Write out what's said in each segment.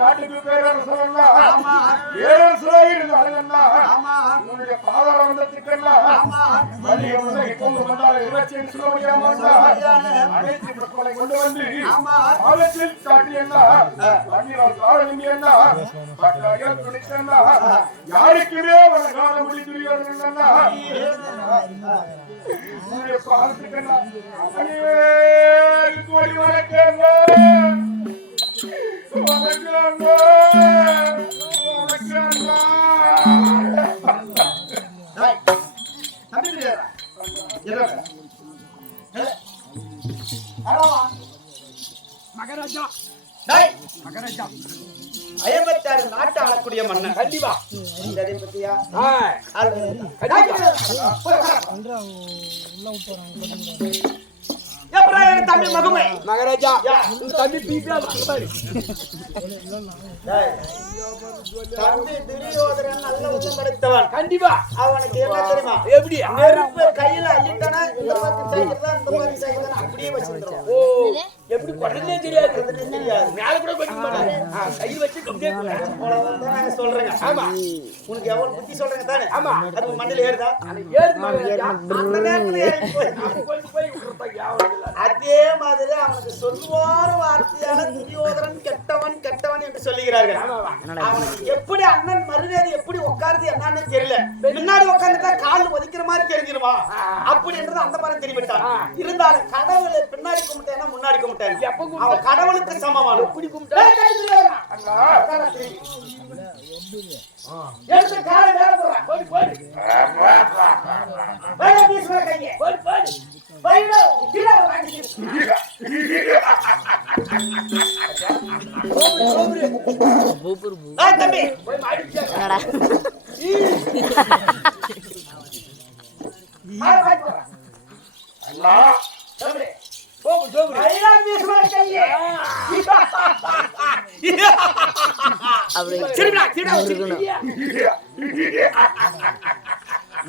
நாட்டுக்கு பேரரசனா பேரரசராக இருந்தாலுங்கண்ணா உன்னுடைய பாதாள வந்ததுக்குன்னா சொல்ல முடியாம அனைத்து மக்களை கொண்டு வந்து ஆலோசனை காட்டியன்னா காரணம்னா துணிச்சன்னா யாருக்குமே அவனை காண முடியுதுன்னா பாலத்துக்குன்னா கோடி வணக்கம் மகாராஜா மகாராஜா 56 நாட்டு ஆளக்கூடிய மன்னன் கண்டிப்பா பத்தியா தம்பி மகமே மகாராஜா தம்பி தம்பி துரியோதனன் நல்ல உச்சம் படைத்தவன் கண்டிப்பா அவனுக்கு என்ன தெரியுமா எப்படி நெருப்பு கையில அள்ளிட்டானா இந்த பக்கம் செய்யறதா இந்த பக்கம் செய்யறதா அப்படியே வச்சிருக்கான் ஓ எப்படி பண்றதே தெரியாது மேல கூட கொஞ்சம் கையில வச்சு அப்படியே நான் சொல்றேன் ஆமா உனக்கு எவ்வளவு புத்தி சொல்றேங்க தானே ஆமா அது மண்ணில ஏறுதா ஏறுது மகாராஜா அந்த நேரத்துல ஏறி போய் அதே மாதிரி அவனுக்கு சொல்லுவார வார்த்தையான துரியோதனன் கெட்டவன் கெட்டவன் என்று சொல்லுகிறார்கள் அவனுக்கு எப்படி அண்ணன் மரியாதை எப்படி உட்காருது என்னன்னு தெரியல முன்னாடி உட்கார்ந்துட்டா கால் ஒதுக்கிற மாதிரி தெரிஞ்சிருமா அப்படின்றது அந்த மாதிரி தெரிவிட்டான் இருந்தாலும் கடவுளை பின்னாடி கும்பிட்டேன்னா முன்னாடி கும்பிட்டேன் அவன் கடவுளுக்கு சமமான எப்படி கும்பிட்டேன் எடுத்து காலை மேல போறான் போடி போடி வேலை வீசுற கையை போடி போடி வைடோ கீழே வாங்கி தம்பி போய் மாடிச்சா என்னடா அல்லா தம்பி போடு போடு வைடோ வீசுற கையை அப்படியே திரும்பி கீழே வச்சிருக்கணும்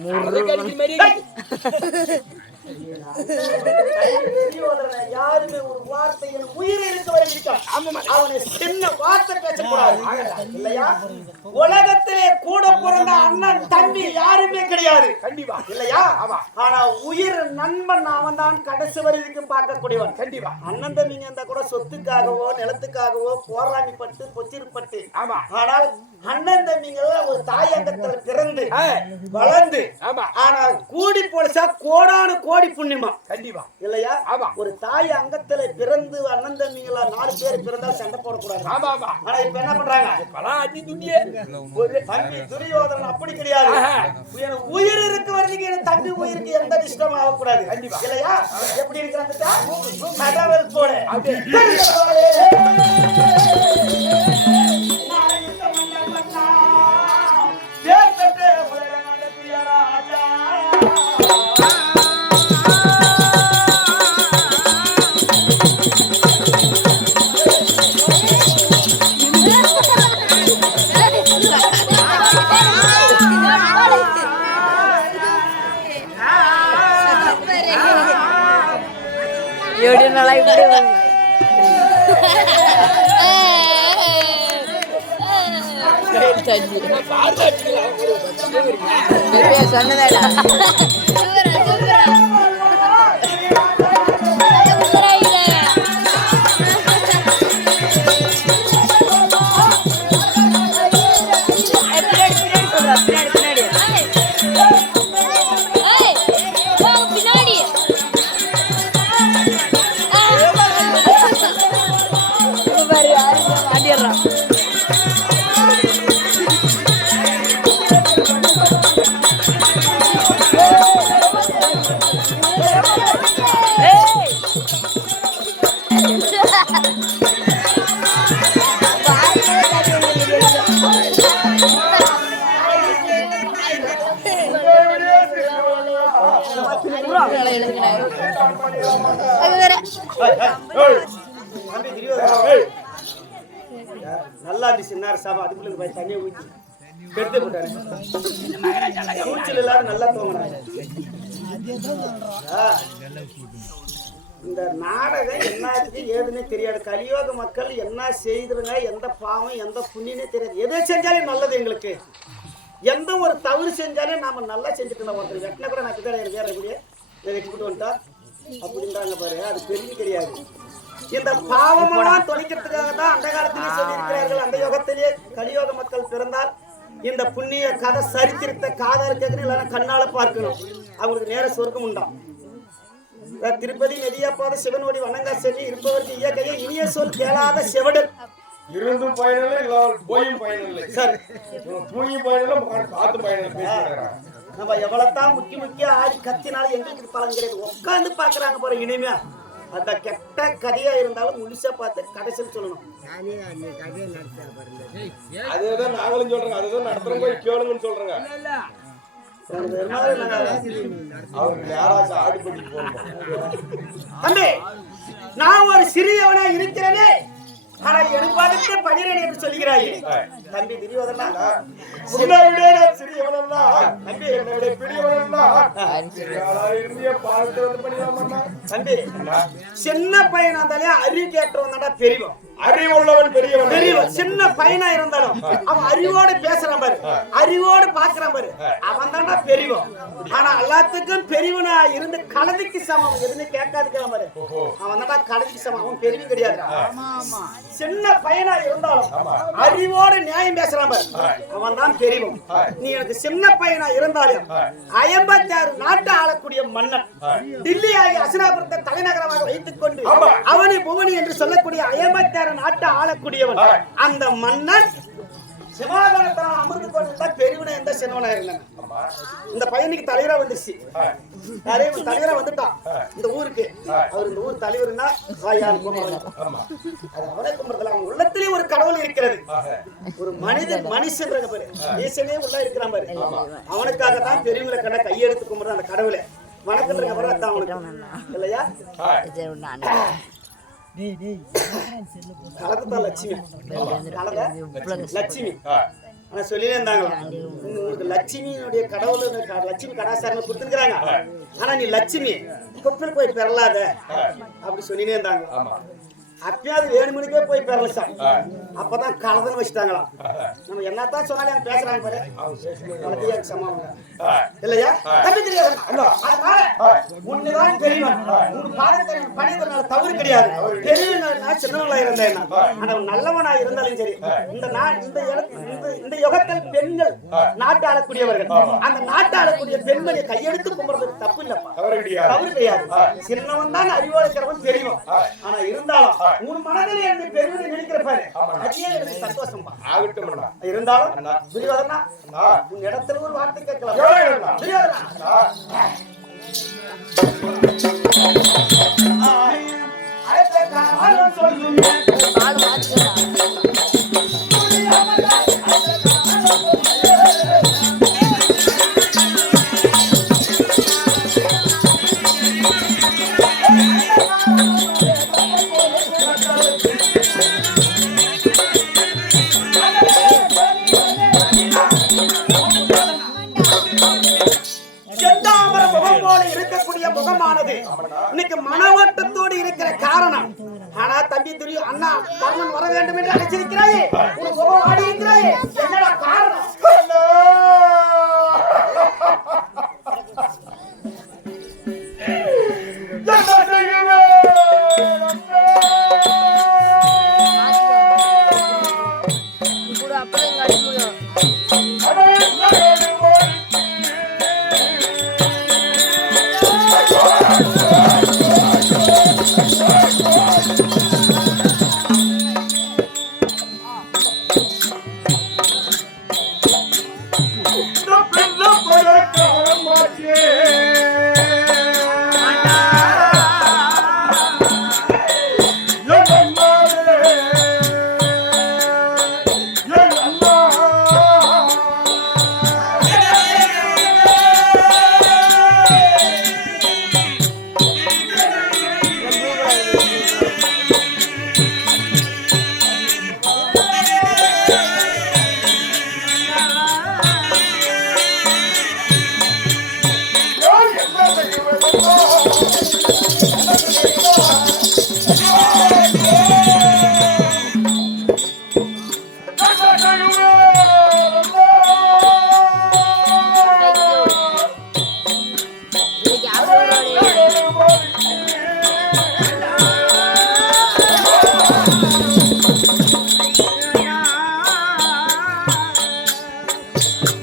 மூணு கடி மாதிரி யாருமே ஒரு வார்த்தையை உயிரை இருக்க வரைக்கும் அவனை சின்ன வார்த்தை பேசக்கூடாது இல்லையா உலகத்திலே கூட பிறந்த அண்ணன் தம்பி யாருமே கிடையாது கண்டிப்பா இல்லையா ஆனா உயிர் நண்பன் அவன் தான் கடைசி வரைக்கும் பார்க்கக்கூடியவன் கண்டிப்பா அண்ணன் தம்பிங்க இருந்தா கூட சொத்துக்காகவோ நிலத்துக்காகவோ போராடி பட்டு பொச்சிருப்பட்டு ஆமா ஆனால் அண்ணன் தம்பிங்க ஒரு தாயங்கத்துல பிறந்து வளர்ந்து ஆனா கூடி போலசா கோடானு கோடி புண்ணியமா கண்டிப்பா இல்லையா ஒரு தாய் அங்கத்துல பிறந்து அண்ணன் தம்பிங்களா 4 பேர் பிறந்தா சண்டை போடக்கூடாது ஆனா இப்ப என்ன பண்றாங்க ஒரு தம்பி துரியோதனன் அப்படி கிடையாது உயிர் இருக்கு வரைக்கும் என் தம்பி உயிருக்கு எந்த டிஸ்டர்ப் ஆகக்கூடாது கண்டிப்பா இல்லையா எப்படி இருக்கிறாங்க கடவுள் போல சொன்னதா நல்லா இருந்துச்சு சாபா அதுக்குள்ள போய் தண்ணியை ஊற்றி கெடுத்து போட்டாரு சூழ்ச்சியில் எல்லாரும் நல்லா தோங்குறாங்க இந்த நாடகம் என்னதுக்கு ஏதுன்னே தெரியாது. கலியோக மக்கள் என்ன செய்துருங்க, எந்த பாவம் எந்த புண்ணியனே தெரியாது. எதை செஞ்சாலும் நல்லது எங்களுக்கு. எந்த ஒரு தவறு செஞ்சாலும் நாம நல்லா செஞ்சுட்டு ஒருத்தர் வெட்டின கூட நான் கிட்ட வேற கூடிய வெட்டிவிட்டு வந்துட்டா அப்படின்றாங்க பாரு. அது பெரிய கிடையாது. இந்த பாவமெல்லாம் தொலைக்கிறதுக்காக தான் அந்த காலத்திலேயே சொல்லியிருக்கிறார்கள். அந்த யுகத்திலேயே கலியோக மக்கள் பிறந்தால் இந்த புண்ணிய கதை சரித்திரத்தை காதால் கேட்கணும், இல்லைன்னா கண்ணால பார்க்கணும். அவங்களுக்கு நேர சொர்க்கம் உண்டாம். திருப்பதி நெதியாப்பாத சிவனோடி வணங்கா செல்லி இருப்பவருக்கு இயற்கையை இனிய சொல் கேளாத செவடல் இருந்தும் பயனில்லை, போயும் பயனில்லை. சரி, தூங்கி பயனில்லை, காத்து பயனில்லை. நம்ம எவ்வளவுதான் முக்கிய ஆடி கத்தினாலும் எங்களுக்கு பலன் கிடையாது. உட்காந்து பாக்குறாங்க பாரு. இனிமையா அந்த கெட்ட கதையா இருந்தாலும் முழுசா பார்த்து கடைசியில் சொல்லணும். அதேதான் நாங்களும் சொல்றோங்க, அதுதான் நடத்துறோம், போய் கேளுங்கன்னு சொல்றேங்க. தம்பி, நான் ஒரு சிறியவனா இருக்கிறேனே, ஆனால் எடுப்பாதற்கு பனிரன் என்று சொல்லுகிறாய் தம்பி. துரியோதனா சிறியவனா தம்பி, என்னுடைய பெரியவனா தம்பி, சின்ன பையனா இருந்தாலே அறிவு கேட்டவன் தான்டா பெரியவன். அறிவுள்ளவன் பெரியவன். பெரியவன் சின்ன பையனா இருந்தாலும் அவன் அறிவோடு பேசுறான் பாரு, அறிவோடு பாக்குறான் பாரு, அவன் தான்டா பெரியவன். ஆனா எல்லாத்துக்கும் பெரியவனா இருந்து கலதிக்கு சமம், எதுன்னு கேட்காதுக்கலாம் பாரு, அவன் தான்டா கலதிக்கு சமம். அவன் பெரியவன் கிடையாது. சின்ன பையனா இருந்தாலும் அறிவோடு நியாயம் பேசுறான் பாரு, அவன் தான் பெரியவன். நீ எனக்கு சின்ன பையனா இருந்தாலும் 56 நாட்டை ஆளக்கூடிய மன்னன், தில்லி ஆகிய அசனாபுரத்தை தலைநகரமாக வைத்துக் கொண்டு அவனி புவனி என்று சொல்லக்கூடிய 56 நாட்டை ஆளக்கூடியவன். அந்த மன்னன் சிவாகரத்தான் அமிர்த கோட்டை பெரியவன எந்த சின்னவனா இருந்தாங்க. இந்த பையனுக்கு தலைவரா வந்துச்சு, தலைவரா வந்துட்டான் இந்த ஊருக்கு. அவர் இந்த ஊர் தலைவர்னா வாயால் அவனை கும்பிடுறதுல அவன் உள்ளத்திலே ஒரு கடவுள் இருக்கிறது. ஒரு மனுஷன் பாரு, ஈசனே உள்ள இருக்கிறான் பாரு. அவனுக்காக தான் பெரியவங்களை கண்ட கையெடுத்து கும்பிடுற அந்த கடவுளை வணக்கத்துக்கு அப்புறம் அதான் அவனுக்கு இல்லையா. கலக்கத்தான் லட்சுமி, லட்சுமி ஆனா சொல்லிலே இருந்தாங்களா, உங்களுக்கு லட்சுமியினுடைய கடவுள் லட்சுமி கடாசாரம் கொடுத்துருக்காங்க. ஆனா நீ லட்சுமி குப்பில் போய் பெறலாத அப்படி சொல்லினே இருந்தாங்க. அப்பயாவது 7 மணிக்கே போய் பெறலாம். அப்பதான் கலதன்னு வச்சுட்டாங்களாம். நம்ம என்னத்தான் சொன்னாலும் பேசுறாங்க பாரு, இல்லையா. உன்னுதான் பெரியவன், உன் பாதத்தை பணியதுனால தவறு கிடையாது. பெரியவன் சின்னவனா இருந்தேன், ஆனா நல்லவனா இருந்தாலும் சரி. இந்த யுகத்தில் பெண்கள் நாட்டு ஆளக்கூடியவர்கள், அந்த நாட்டு ஆளக்கூடிய பெண்மணியை கையெடுத்து கும்பிடுறது தப்பு இல்லப்பா, தவறு கிடையாது. சின்னவன் தான் அறிவோடு இருக்கிறவன் பெரியவன். ஆனா இருந்தாலும் உன் மனதில் என்று பெருமை நினைக்கிறப்பாரு, அதே எனக்கு சந்தோஷம் இருந்தாலும். துரியோதனா, உன் இடத்துல ஒரு வார்த்தை கேட்கலாம். துரியோதனா, இன்னைக்கு மனவட்டத்தோடு இருக்கிற காரணம். ஆனா தம்பி துரியோ அண்ணா கர்ணன் வர வேண்டும் என்று அழைச்சிருக்கிறாயே, இருக்கிறாயே, என்னடா காரணம்? ஆ